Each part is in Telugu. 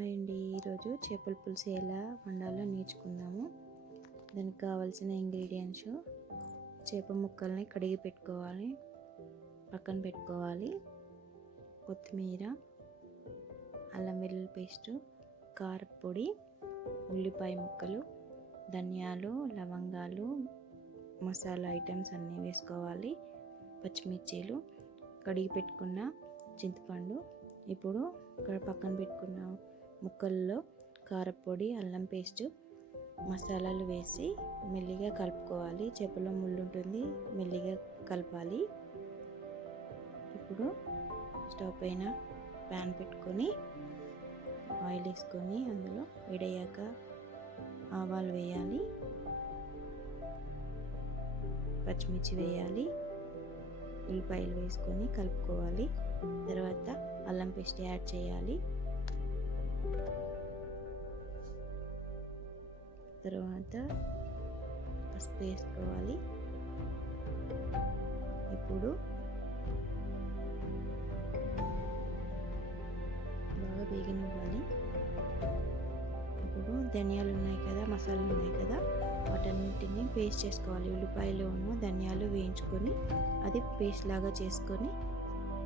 హాయ్ అండి, ఈరోజు చేపల పులుసు ఎలా వండాలో నేర్చుకుందాము. దానికి కావాల్సిన ఇంగ్రీడియంట్స్: చేప ముక్కల్ని కడిగి పెట్టుకోవాలి, పక్కన పెట్టుకోవాలి. కొత్తిమీర, అల్లం వెల్లుల్లి పేస్టు, కారపొడి, ఉల్లిపాయ ముక్కలు, ధనియాలు, లవంగాలు, మసాలా ఐటమ్స్ అన్నీ వేసుకోవాలి. పచ్చిమిర్చీలు, కడిగి పెట్టుకున్న చింతపండు. ఇప్పుడు ఇక్కడ పక్కన పెట్టుకున్న ముక్కల్లో కారపొడి, అల్లం పేస్టు, మసాలాలు వేసి మెల్లిగా కలుపుకోవాలి. చేపలో ముళ్ళు ఉంటుంది, మెల్లిగా కలపాలి. ఇప్పుడు స్టవ్ పైన ప్యాన్ పెట్టుకొని ఆయిల్ వేసుకొని అందులో వేడయ్యాక ఆవాలు వేయాలి, పచ్చిమిర్చి వేయాలి, ఉల్లిపాయలు వేసుకొని కలుపుకోవాలి. తర్వాత అల్లం పేస్ట్ యాడ్ చేయాలి. తర్వాత పసుపు వేసుకోవాలి. ఇప్పుడు బాగా వేగనివ్వాలి. ఇప్పుడు ధనియాలు ఉన్నాయి కదా, మసాలాలు ఉన్నాయి కదా, వాటన్నిటిని పేస్ట్ చేసుకోవాలి. ఉల్లిపాయలు ధనియాలు వేయించుకొని అది పేస్ట్ లాగా చేసుకొని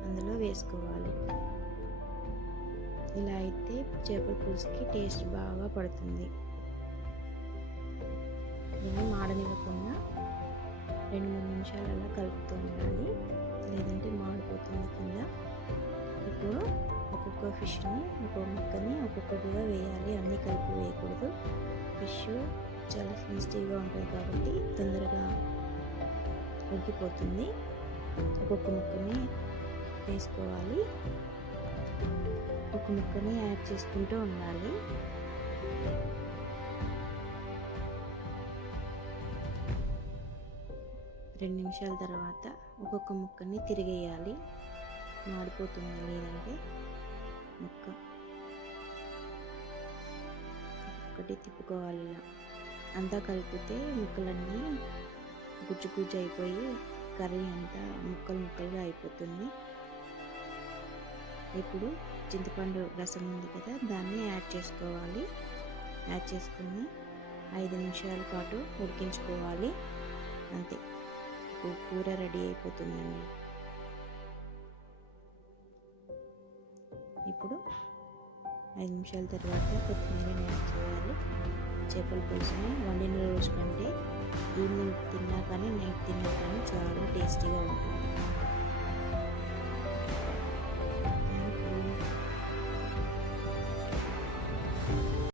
అందులో వేసుకోవాలి. ఇలా అయితే చేపల పులుసుకి టేస్ట్ బాగా పడుతుంది. దీన్ని మాడనివ్వకుండా 2-3 నిమిషాలు అలా కలుపుతూ ఉండాలి, లేదంటే మాడిపోతుంది కింద. ఇప్పుడు ఒక్కొక్క ఫిష్ని, ఒక్కొక్క ముక్కని ఒక్కొక్కటిగా వేయాలి, అన్నీ కలిపి వేయకూడదు. ఫిష్ చాలా సెన్సిటివ్గా ఉంటుంది కాబట్టి తొందరగా ఉడికిపోతుంది. ఒక్కొక్క ముక్కని వేసుకోవాలి, ఒక ముక్కని యాడ్ చేసుకుంటూ ఉండాలి. 2 నిమిషాల తర్వాత ఒక్కొక్క ముక్కని తిరిగేయాలి, మాడిపోతుంది లేదంటే ముక్క. ఒకటి తిప్పుకోవాలి. ఇలా అంతా కలిపితే ముక్కలన్నీ గుజ్జు గుజ్జు అయిపోయి కర్రీ అంతా ముక్కలుగా అయిపోతుంది. ఇప్పుడు చింతపండు రసం ఉంది కదా, దాన్ని యాడ్ చేసుకోవాలి. యాడ్ చేసుకొని 5 నిమిషాల పాటు ఉడికించుకోవాలి. అంతే, కూర రెడీ అయిపోతుందండి. ఇప్పుడు 5 నిమిషాల తర్వాత కొత్తిమీరని యాడ్ చేయాలి. చేపల పులుసుని వండిన రోజు కంటే ఈవినింగ్ తిన్నా కానీ నైట్ తిన్నా కానీ చాలా టేస్టీగా ఉంటుంది.